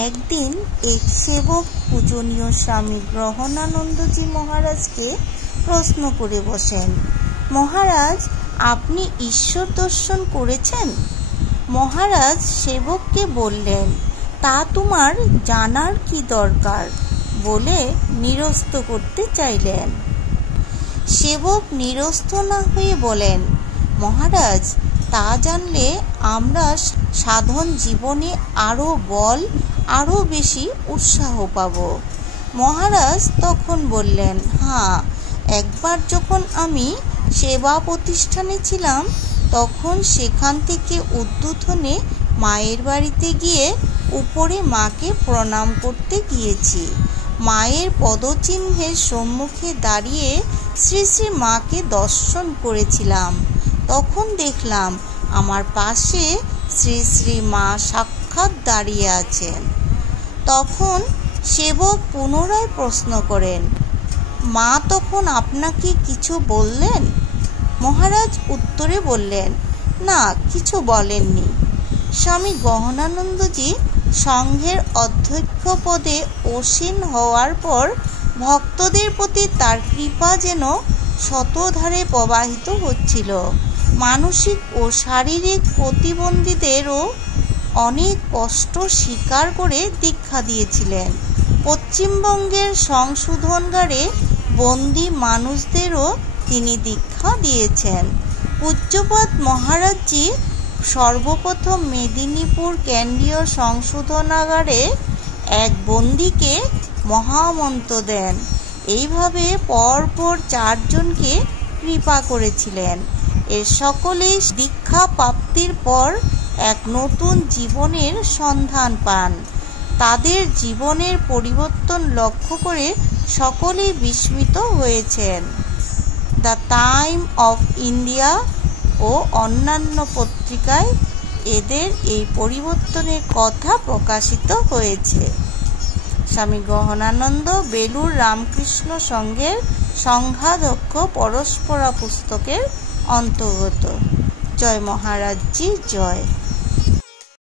একদিন এক সেবক পূজনীয় স্বামী গ্রহণানন্দজি মহারাজকে প্রশ্ন করে বসেন, মহারাজ, আপনি ঈশ্বর দর্শন করেছেন? মহারাজ সেবককে বললেন, তা তোমার জানার কি দরকার, বলে নিরস্ত করতে চাইলেন। সেবক নিরস্ত না হয়ে বলেন, মহারাজ, তা জানলে আমরা সাধন জীবনে আরো বল, আরো বেশি উৎসাহ পাব। মহারাজ তখন বললেন, হ্যাঁ, একবার যখন আমি সেবা প্রতিষ্ঠানে ছিলাম, তখন সেখান থেকে উদ্বোধনে মায়ের বাড়িতে গিয়ে উপরে মাকে প্রণাম করতে গিয়েছি। মায়ের পদচিহ্নের সম্মুখে দাঁড়িয়ে শ্রী শ্রী মাকে দর্শন করেছিলাম। তখন দেখলাম আমার পাশে শ্রী শ্রী মা সাক্ষাৎ দাঁড়িয়ে আছেন। তখন সেবক পুনরায় প্রশ্ন করেন, মা তখন আপনাকে কিছু বললেন? মহারাজ উত্তরে বললেন, না, কিছু বলেননি। স্বামী গহনানন্দজি সংঘের অধ্যক্ষ পদে আসীন হওয়ার পর ভক্তদের প্রতি তার কৃপা যেন শতধারে প্রবাহিত হচ্ছিল। মানসিক ও শারীরিক প্রতিবন্ধীদেরও অনেক কষ্ট স্বীকার করে দীক্ষা দিয়েছিলেন। পশ্চিমবঙ্গের সংশোধনাগারে বন্দী মানুষদেরও তিনি দীক্ষা দিয়েছেন। পূজ্যপাদ মহারাজজি সর্বপ্রথম মেদিনীপুর কেন্দ্রীয় সংশোধনাগারে এক বন্দীকে মহামন্ত্র দেন। এইভাবে পরপর 4 জনকে কৃপা করেছিলেন। এর সকলেই দীক্ষা প্রাপ্তির পর এক নতুন জীবনের সন্ধান পান। তাদের জীবনের পরিবর্তন লক্ষ্য করে সকলেই বিস্মিত হয়েছেন। দ্য টাইম অফ ইন্ডিয়া ও অন্যান্য পত্রিকায় এদের এই পরিবর্তনের কথা প্রকাশিত হয়েছে। স্বামী গহনানন্দ বেলুর রামকৃষ্ণ সংঘের সংঘাধ্যক্ষ পরস্পরা পুস্তকের অন্তর্গত। জয় মহারাজজি জয়।